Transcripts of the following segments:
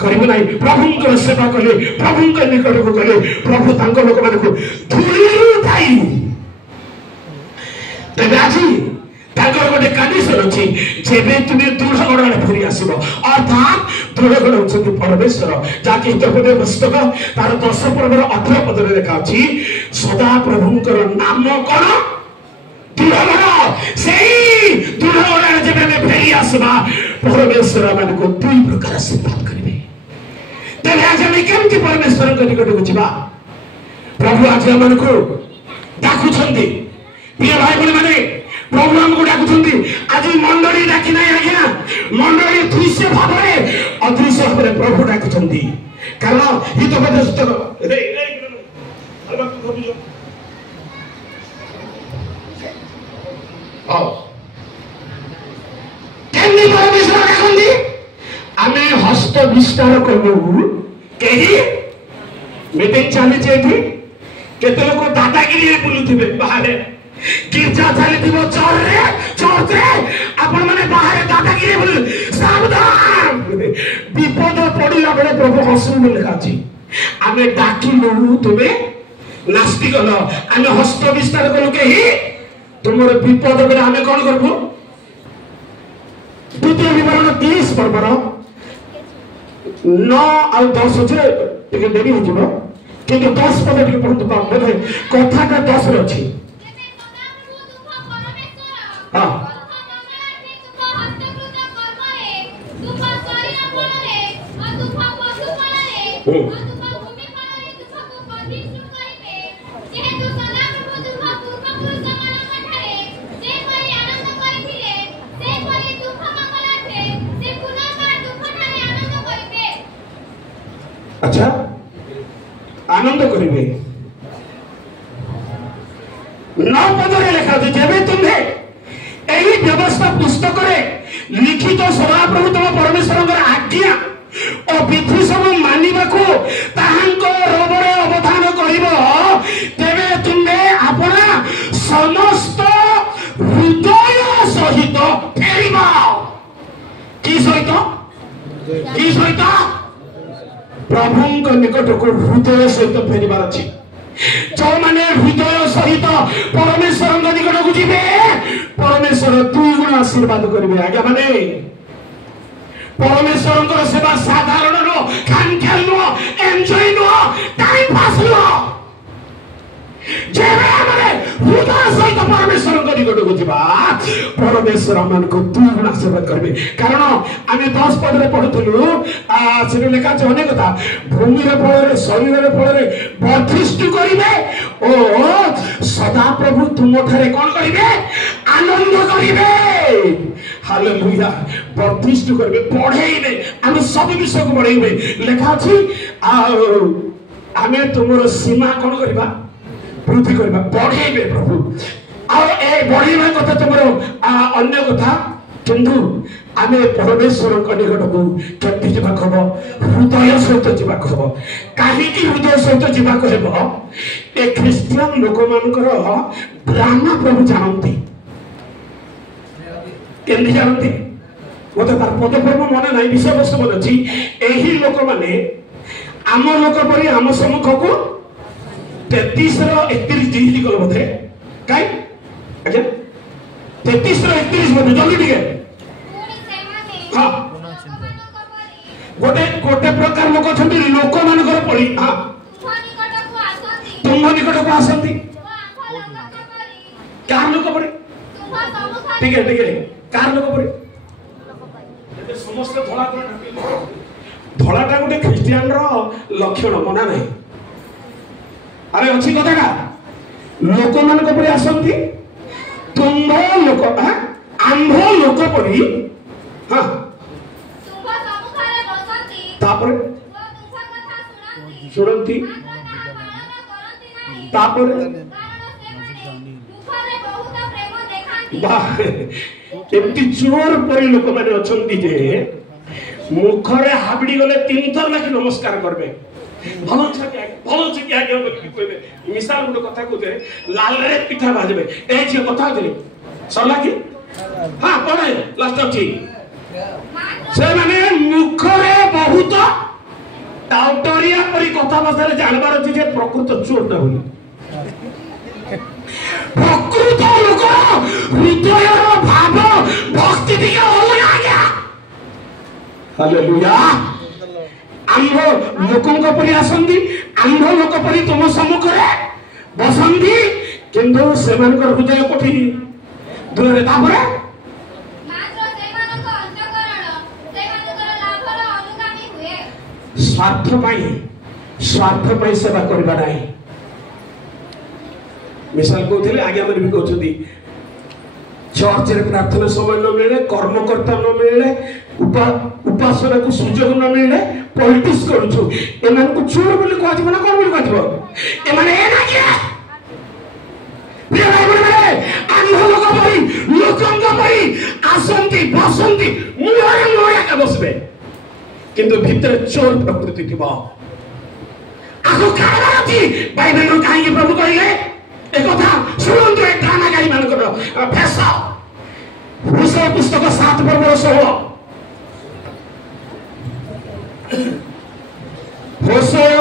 करिबो नाही प्रभुंकर सेवा कले प्रभुंकर निकट को गले प्रभु तांक लोक मान को धूली उठाई तबे आजी तांकर गोटे कंडीशन अछि जेबे तुमे दृढ़ गण फेरी आसीबो अर्थात दृढ़ गण होछथि परमेश्वर जाके हितपदे पुस्तक तार 10 पर्वर 18 पद रे लिखा अछि सदा प्रभुंकर नाम कोन दृढ़ गण सेही दृढ़ गण जेबे में फेरी आसीबा परमेश्वर मान को दुई प्रकार आशीर्वाद करिवे तेरे आज हम केमति परमेश्वर को निकट को जिबा प्रभु आज मन को डाकुछंती प्रिय भाई बहन माने प्रभु हमको डाकुछंती आज मंडली डाकी नाही आज्ञा मंडली दृश्य भाबरे अदृश्य भाबरे प्रभु डाकुछंती कारण हितोपदेश तो रे अलबा तू भाबिजो आओ केमनि परमेश्वर डाकंती आमे हस्त विस्तार करबो केही मीटिंग चली जेठी केते लोक दादागिरी रे बुलुथिबे बाहरे गिरजा चलीथिबो चोरते आपण माने बाहरे दादागिरी बुलु सावधान विपद पड़िला बेले प्रभु हसु लिखाछि आमे डाकिलु तुमे नास्तिक न आमे हस्त विस्तार करू केही तुमर विपद बेले आमे कोन करबो द्वितीय विवरण 30 पर्वर 9 और 10 जे टिके देरी हो जिवो किंतु 10 पद टिके पढु तो बोले कथा का 10 रे अछि हां अच्छा आनंद करिवे 9 पद रे लिखा अछि जेबे तुमे एही व्यवस्था पुस्तक रे लिखित सदा प्रभु तम परमेश्वर आज्ञा और विधि सब मानिबा को ताहांको रबरे अवधान करिवो तेबे तुमे आपना समस्त हृदय सहित फेरिबो की सहित प्रभु निकट को हृदय सहित फेरिबार अछि जो माने हृदय सहित परमेश्वर निकट को जिबे परमेश्वर दुई गुण आशीर्वाद करिवे आज्ञा माने परमेश्वर सेवा साधारण नो खानखेल no enjoy no time pass no जेबे हमरे हृदय सहित परमेश्वर निकट को जिबा परमेश्वर मन को दुई गुण आशीर्वाद करिवे कारण आमे 10 पद रे पढुथलु से लेखा छ अनेक कथा भूमि रे फल रे शरीर रे फल रे वर्धिष्ठ करिवे ओ सदा प्रभु तुम थारे कोन करिवे आनंद करिवे हालेलुया वर्धिष्ठ करिवे बढ़ेइबे आमे सब विषय को बढ़ेइबे लेखा छी आमे तुमरो सीमा कोन करबा वृद्धि करबा बढ़ेइबे प्रभु आ ए बढ़ेइबा कथा तुमरो अन्य कथा किंतु आमे परमेश्वर निकट को केति जीवा खबो हृदय सहित जीवा खबो काहे कि हृदय सहित जीवा कहबो ए क्रिश्चियन लोक मानकर ब्राह्मण प्रभु जानନ୍ତି केंदी जानନ୍ତି मते तार पद प्रभु मने नाही विषय वस्तु मन अछि एही लोक माने आम लोक परि आम सम्मुख को 33 रो 31 डिग्री कल बथे काई अच्छा 33 रो 31 बथे जल्दी ठीक है हां गोटे प्रकार लोक छथि लोक मानकर पड़ी हां तुम निकट को आसंती कार लोक पड़ी ठीक है कार लोक पड़ी जते समस्त धलाटा गोटे ख्रिस्टियन रो लक्षण मना नहीं अरे अच्छी कथा का लोक मानक पड़ी आसंती तुम लोक आंभ लोक पड़ी हां तापर सुरंती तापर एमती चोर परी लोक माने अछंती जे मुखरे हाबड़ी गले 3 थर लाखी नमस्कार करबे भलो छ क्या कहबे मिसाल गुड कथा कहते लाल रे पिठा भाजबे ए जे कथा होतले सरला की हां पड़े लास्ट ठीक से माने मुखरे बहुत टाउटरिया परी कथाबार्ता जानवर अच्छी जे प्रकृत चोरटा बोली प्रकृत लोक हृदय भाव भक्ति दिखे अलग गया हालेलुया आंभ लोकों परी आसंती आंभ लोक परी तुम सम्मुखरे बसंती किंतु सेमानकर हृदय कोठी दूर रे तापरे मात्र सेमानक अंतःकरण सेमानकर लाभर अनुगामी हुए स्वार्थ पाई सेवा करबा नाही मिसाल कहते आगे आम भी कहते चर्च रे प्रार्थना समय न मिले कर्मकर्ता न मिले उपासना को सुजोग न मिले पॉलिटिक्स करूछु एमान को चोर बोली कहथिबो ना कोन बोली कहथिबो एमाने ए ना किया प्रिय भाई बहन आंध लोक परी लोकंग परी आसंती बसंती मुया के बसबे किंतु भीतर चोर प्रकृति थिबो आगो काराबार थी बाइबल रो काहे प्रभु कहिले एक कथा सुनंतु एक ड्रामा गाई मानकर फेस विषय पुस्तक 7 पर्व 16 होशय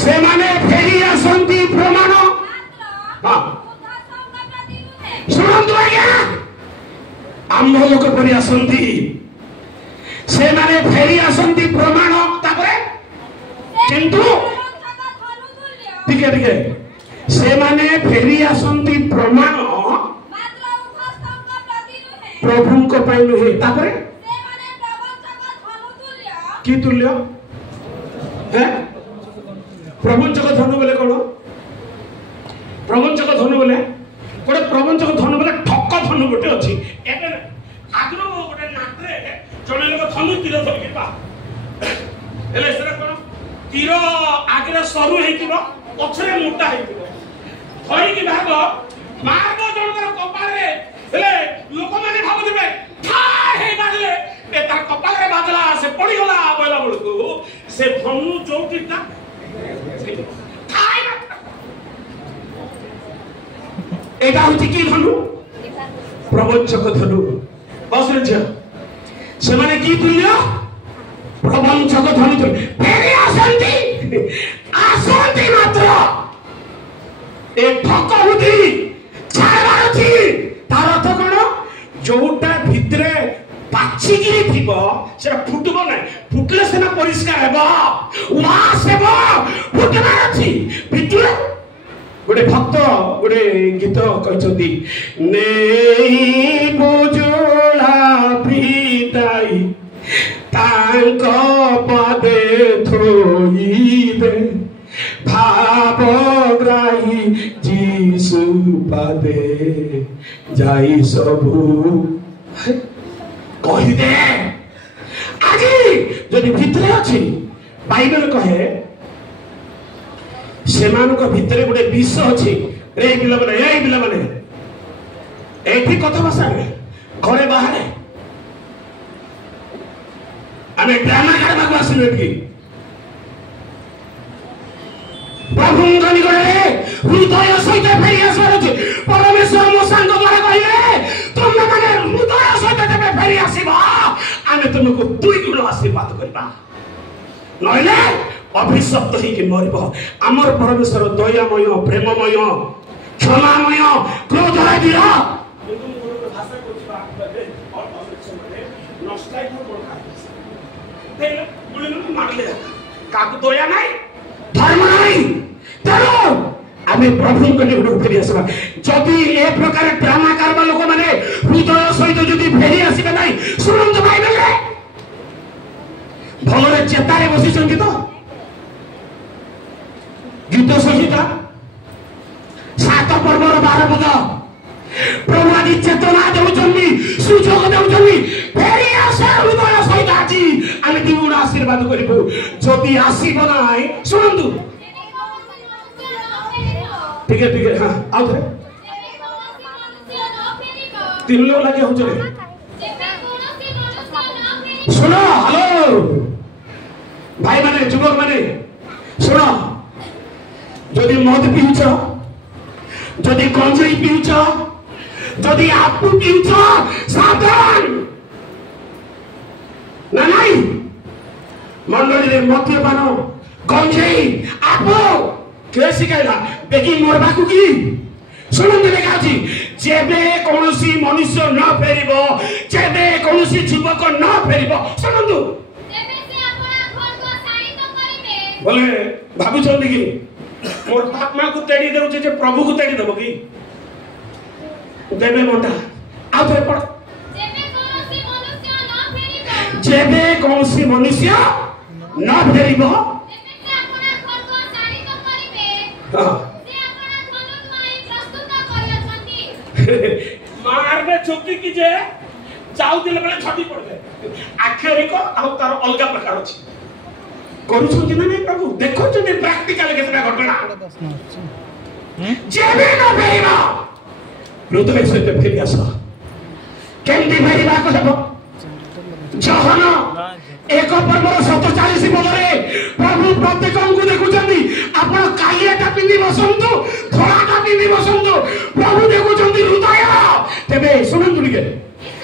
से माने फेरी आसंती प्रमाण हां सुनंतु आज्ञा आंभ लोक परी आसंती से माने फेरी आसंती प्रमाण तापरे किंतु ठीक है से माने फेरी आसंती प्रमाण प्रभु को पाई नुहे तापरे की तुल्य है प्रपंचक धनु बोले कोन प्रपंचक धनु बोले गोटे प्रपंचक धनु बोले ठक धनु गोटे अछि एबे आग्रो गोटे नाटरे जणे लोक धनु तीर धरि पा एले सेरा कोन तीर आगे सरू हेतिबो पछरे मोटा हेतिबो धरि कि भाग मार्ग जनकर कपाळे हेले लोक माने भाबुदिबे ठा हे बाजले ए तार कपाळे बाजला से पड़ी गला बोला बळकु से धनु चौकीटा एटा होती की धनु प्रवंचक धनु बसरे छ से माने की तुल्य प्रवंचक धनु फेरी आसंती मात्र ए ठक होती छाड़बार अछि तार अर्थ कोन जोटा भितरे पाचिगिरी थिबो सेरा फुटबो नै फुटले सेना परिष्कार हेबो वास हेबो फुटबार अछि भितरे गोटे भक्त गोटे गीत कहछथि नेई बुजुला प्रीताई तांक पदे थोइबे भावग्राही जीसु पदे जाई सबु कहि दे आजी जदि भितरे अछि बाइबल कहे सेमानक भितरे गोटे विष अछि रे बिला माने एठी कथा भाषा रे घरे बाहरे आमे ड्रामा करबा को आसिले कि प्रभु गनि गरे हृदय सहित फेरी आसबार अछि परमेश्वर मो संग द्वारा कहिले तुम माने हृदय सहित जबे फेरी आसीबा आमे तुमको दुई गुण आशीर्वाद करबा नहिले अभिशप्त ही कि मरिब आमर परमेश्वर दयामय प्रेममय क्षमामय क्रोध रहित भाषा कोचिबा और नष्टाई मारले काकु दया नाई धर्म नाई तेरो आमे प्रभु कने फेरी आसबा जदि ए प्रकार ड्रामा करबा लोक माने हृदय सहित जदि फेरी आसीबे नाई सुनंत बाइबल रे भलरे चेतारे बसी संगीत गीत संहिता 7 पर्वर 12 पद प्रभु आदि चेतना देउचन्नी सुजोग देउचन्नी फेरी आसे हृदय सहित आजी आमे दिगुण आशीर्वाद करिबो जदि आसीबो नाई सुनंतु ठीक है हां आओ रे तीन लोग लगे हो चले सुनो हेलो भाई माने जुबक माने सुनो जदि मद पिउछ जदि गंजाई पिउछ जदि आपु पिउछ सावधान ना नाई मंडली मद्यपान गंजेई आप के शिखाइला बेकी मरबा की शुणु लेखा अच्छी जेबे कौनसी मनुष्य न फेरिबो जेबे कौनसी जीवक न फेरिबो शुणु बोले भाभी कि मोर बाप माँ को तेड़ी दे प्रभु को तेड़ी देव कि देवे मंडा आ पड़ जेबे कौनसी मनुष्य न फेरिबो मारबे चोकी की जे जाऊ दिले बेले छटी पड़बे आखिरी को आ तार अलगा प्रकार अछि करूछन ना नहीं प्रभु देखो जे प्रैक्टिकल केतना घटना जेबे न फेरिबो हृदय सहित फेरि आस केंदी फेरिबा को सब जहन एक पर्वर 47 बदले प्रभु प्रत्येक को देखुचंदी आपण कालियाटा पिंदी बसंतु धोलाटा पिंदी बसंतु प्रभु देखुचंदी हृदय तेबे सुन